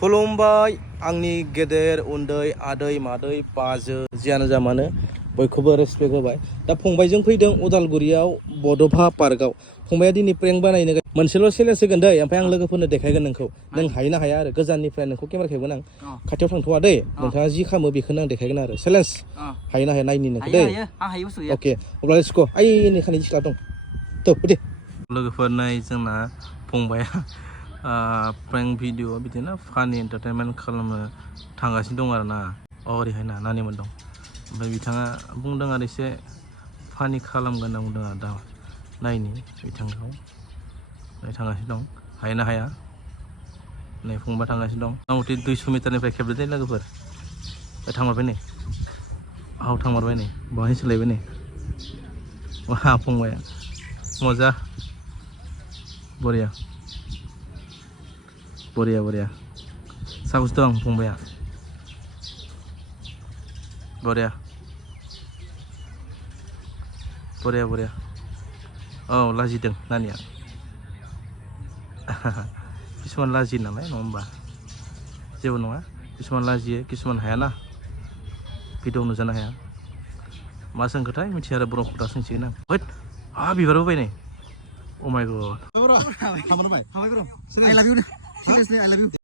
खुलुमबाय आंनि गेदेर उन्दै आदै मादै बाजै जियानो जा मानो बयखौबो रेसपेक्ट होबाय। दा फंबायजों फैदों उदालगुरियाव बड'फा पार्कआव। फंबाया दिनै प्रेंक बानायनो मोनसेल' चेलेन्ज होगोन दै, ओमफ्राय आं लोगोफोरनो देखायगोन नोंखौ। नों हायो ना हाया आरो गोजाननिफ्राय नोंखौ केमेरा खेबगोन आं। खाथियाव थांथ'वा दै, नोंथाङा जि खालामो बेखौनो आं देखायगोन आरो। चेलेन्ज हायो ना हाया नायनि नोंखौ दै। अके अब्ला लेट्स गो। आइनि खानि सिख्ला दं थ' फैदो। लोगोफोर नै जोंना फंबाया प्रेंक भिडिअ बिदिनो फानि एन्टारटेनमेन्ट खालामनो थांगासिनो दं आरो ना। ओरैहाय ना नानिमोन दं, ओमफ्राय बिथाङा बुंदों आरो एसे फानि खालामगोन होनना बुंदों आरो। दा नायनि बिथांखौ थांगासिनो दं। हायो ना हाया नै फंबाय थांगासिनो दं। मथा मथि 200 मिटारनिफ्राय खेबदों लोगोफोर। थांमारबाय नै, थांमारबाय नै, बहाय सोलायबाय नै। वा फंबाया मजा बरिया बरिया बरिया साहस दं फंबाया बरिया बरिया बरिया। औ लाजिदों नानिया किसुमान लाजियो नालाय, नङा होमबा? जेबो नङा, किसुमान लाजियो किसुमान हायाना भिडिअ नुजानो हाया। मा सोंखोथाय मिथिया आरो बर' खोथा सोंसिगोन आं। हैद बिबारबो बायनाय। अ माय गड।